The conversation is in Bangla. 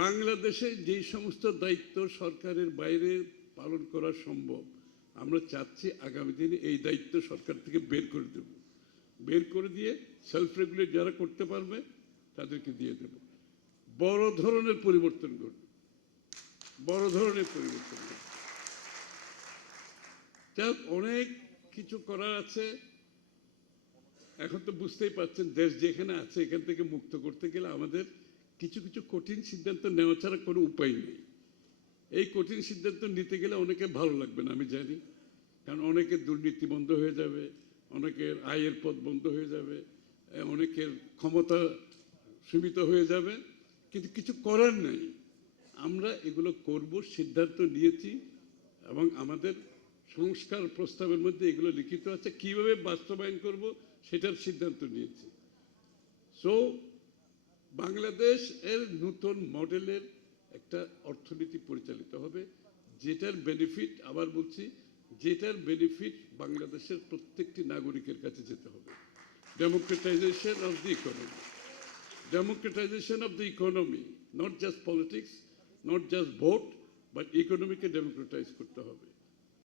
বাংলাদেশে যেই সমস্ত দায়িত্ব সরকারের বাইরে পালন করা সম্ভব, আমরা চাচ্ছি আগামী দিনে এই দায়িত্ব সরকার থেকে বের করে দেব। বের করে দিয়ে সেলফ রেগুলেট যারা করতে পারবে, তাদেরকে দিয়ে দেব। বড় ধরনের পরিবর্তন ঘটবে। বড় ধরনের পরিবর্তন ঘটবে। যাক অনেক কিছু করার আছে। এখন তো বুঝতেই পারছেন, দেশ যেখানে আছে, এখান থেকে মুক্ত করতে গেলে আমাদের কিছু কিছু কঠিন সিদ্ধান্ত নেওয়া ছাড়া কোনো উপায় নেই। এই কঠিন সিদ্ধান্ত নিতে গেলে অনেকে ভালো লাগবে না, আমি জানি। কারণ অনেকের দুর্নীতি বন্ধ হয়ে যাবে, অনেকের আয়ের পথ বন্ধ হয়ে যাবে অনেকের ক্ষমতা সীমিত হয়ে যাবে। কিন্তু কিছু করার নেই। আমরা এগুলো করব, সিদ্ধান্ত নিয়েছি এবং আমাদের সংস্কার প্রস্তাবের মধ্যে এগুলো লিখিত আছে। কীভাবে বাস্তবায়ন করব, সেটার সিদ্ধান্ত নিয়েছি। সো বাংলাদেশ এর নতুন মডেলের একটা অর্থনীতি পরিচালিত হবে, যেটার বেনিফিট আবার বলছি, যেটার বেনিফিট বাংলাদেশের প্রত্যেকটি নাগরিকের কাছে যেতে হবে। Democratisation of the economy democratisation of the economy not just politics not just vote but ইকোনমিকে democratise করতে হবে।